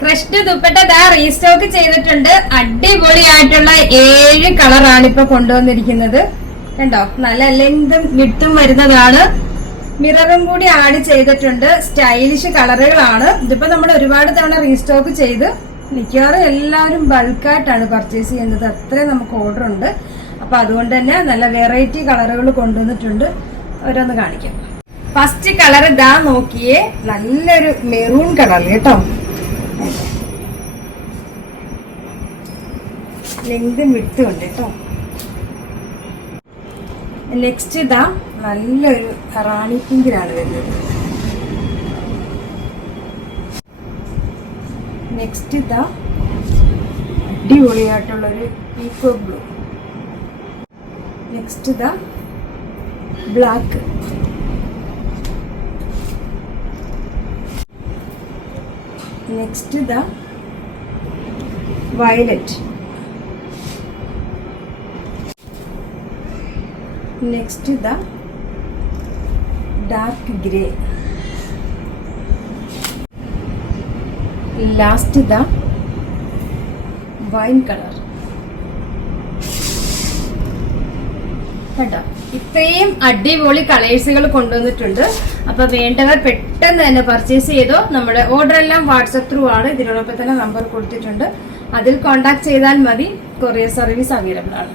Crushed dupatta restock ചെയ്തിട്ടുണ്ട്. അടിപൊളിയായിട്ടുള്ള 7 കളറാണ് ഇപ്പൊ കൊണ്ടുവന്നിരിക്കുന്നത്. കണ്ടോ, നല്ല ലെങ്തും വിട്ടും വരുന്നതാണ്. മിററും കൂടി ആഡ് ചെയ്തിട്ടുണ്ട്. സ്റ്റൈലിഷ് കളറുകളാണ്. ഇതിപ്പോ നമ്മൾ ഒരുപാട് തവണ റീസ്റ്റോക്ക് ചെയ്ത് മിക്കവാറും എല്ലാവരും ബൾക്കായിട്ടാണ് പർച്ചേസ് ചെയ്യുന്നത്. അത്രയും നമുക്ക് ഓർഡർ ഉണ്ട്. അപ്പൊ അതുകൊണ്ട് തന്നെ നല്ല വെറൈറ്റി കളറുകൾ കൊണ്ടുവന്നിട്ടുണ്ട്. ഓരോന്ന് കാണിക്കാം. ഫസ്റ്റ് കളർ ഇതാ നോക്കിയേ, നല്ലൊരു മെറൂൺ കളർ കേട്ടോ. ലെങ്തും വിട്ടുമുണ്ട് കേട്ടോ. നെക്സ്റ്റ് ഇതാ നല്ലൊരു റാണി പിങ്കിലാണ് വരുന്നത്. നെക്സ്റ്റ് ഇതാ അടിപൊളിയായിട്ടുള്ളൊരു പീക്കോ ബ്ലൂ. നെക്സ്റ്റ് ഇതാ ബ്ലാക്ക്. നെക്സ്റ്റ് ഇതാ വയലറ്റ്. നെക്സ്റ്റ് ഇതാ ഡാർക്ക് ഗ്രേ. ലാസ്റ്റ് ഇതാ വൈൻ കളർ. കേട്ടോ, ഇത്രയും അടിപൊളി കളേഴ്സുകൾ കൊണ്ടുവന്നിട്ടുണ്ട്. അപ്പൊ വേണ്ടവർ പെട്ടെന്ന് തന്നെ പർച്ചേസ് ചെയ്തോ. നമ്മുടെ ഓർഡർ എല്ലാം വാട്സപ്പ് ത്രൂ ആണ്. ഇതിനോടൊപ്പം തന്നെ നമ്പർ കൊടുത്തിട്ടുണ്ട്. അതിൽ കോൺടാക്ട് ചെയ്താൽ മതി. കൊറിയർ സർവീസ് അവൈലബിൾ ആണ്.